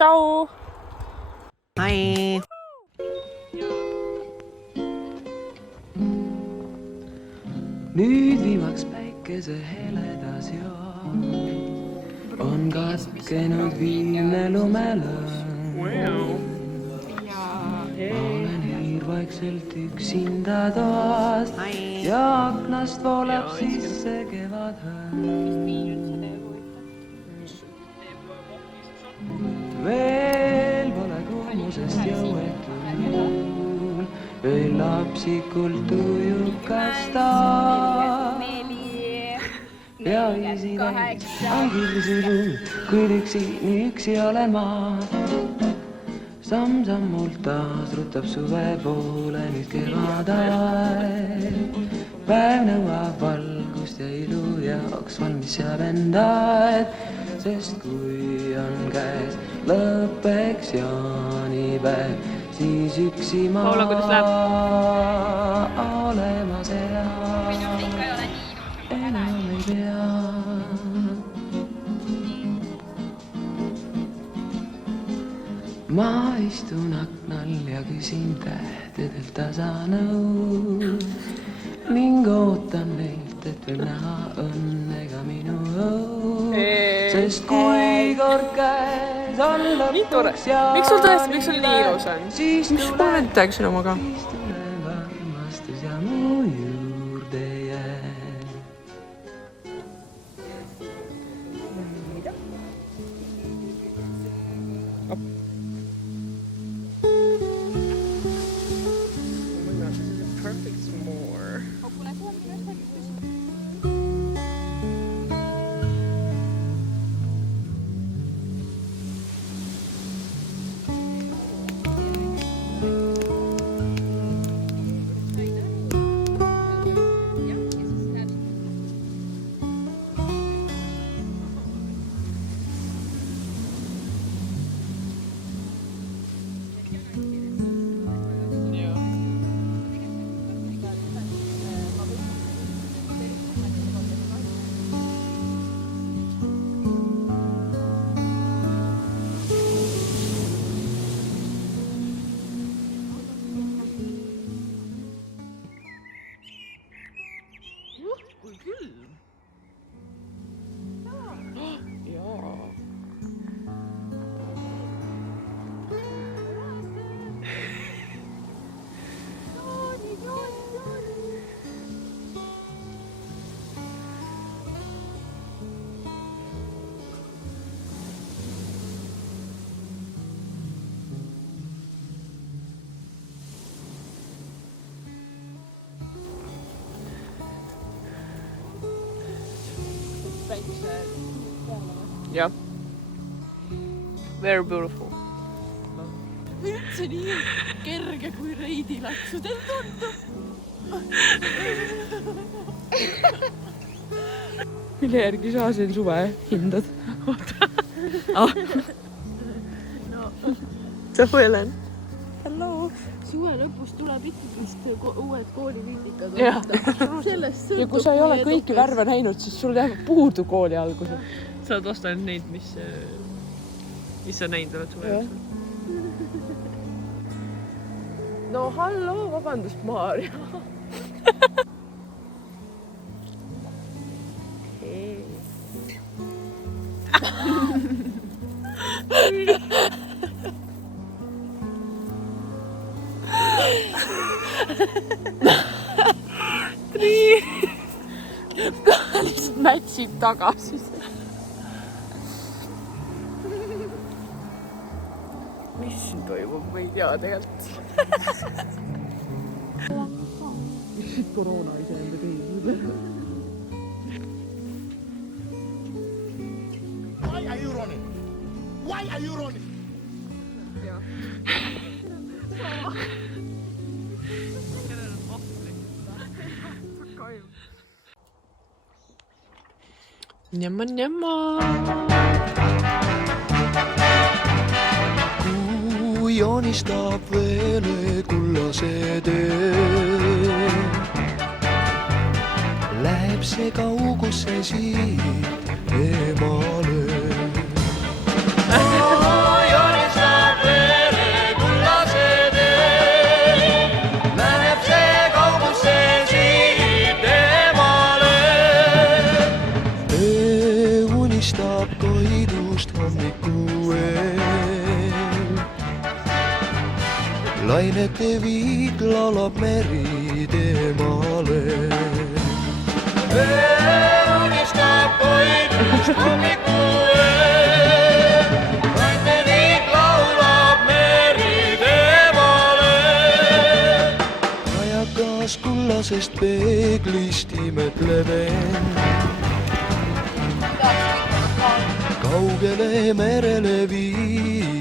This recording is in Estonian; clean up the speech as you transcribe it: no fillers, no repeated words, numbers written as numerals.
Tšau! Hai! Nüüd viimaks päikese heledas joon on katkenud viimne lumelõõn. Olen hiirvaikselt üksinda toas ja aknast voolab sisse kevadhõõn. Veel pole kuumusest jõuetul, veel lapsikult ujub kastas. Ja isineid on kirsiluud, kuid üksi olen ma. Samm-sammult taas rutab suve poole nüüd kevadaeg. Päev nõuab valgust ja ilu jaoks valmis seab endad, sest kui on käes lõppeks jaanipäev, siis üksi ma olema sea. Enam ei pea. Ma istun aknal ja küsin tähtedelt tasa nõu ning ootan neilt, et veel näha õnnega minu õu. Sest kui kord käes on lõpuks jaanipäev, miks sul tõesti, miks sul nii ilus on? siis Mis ma nüüd teeksin omaga? tuleb armastus ja mu juurde jääb. Perfect s'more. Kui külm. Jaa. Jah. Very beautiful. Üldse nii kerge kui reidilaksudel tundub. Mille järgi sa siin suve hindad? Tšau, Helen. Hello. Suve lõpus tuleb ikkagist uued koolivindikad. Jah. Sellest sõltub. Ja kui sa ei ole kõiki värve näinud, siis sul jääb puudu kooli alguse. Sa oled vasta ainult neid, mis sa näinud oled suve jooksul. No halloo, vabandust, Maarja. Lihtsalt mätsib tagasi. Mis siin toimub, ma ei tea tegelikult. Koroona ise enda teinud. Why are you running? Why are you running? Njamma, njamma. Kuu joonistab veele kullase tee. Läheb see kaugusse siit eemale. lainete viik laulab meri teemale. Unistab koidust hommikuööl, lainete viik laulab meri teemale. Rajakas kullasest peeglist imetleb end, kaugele merele viib.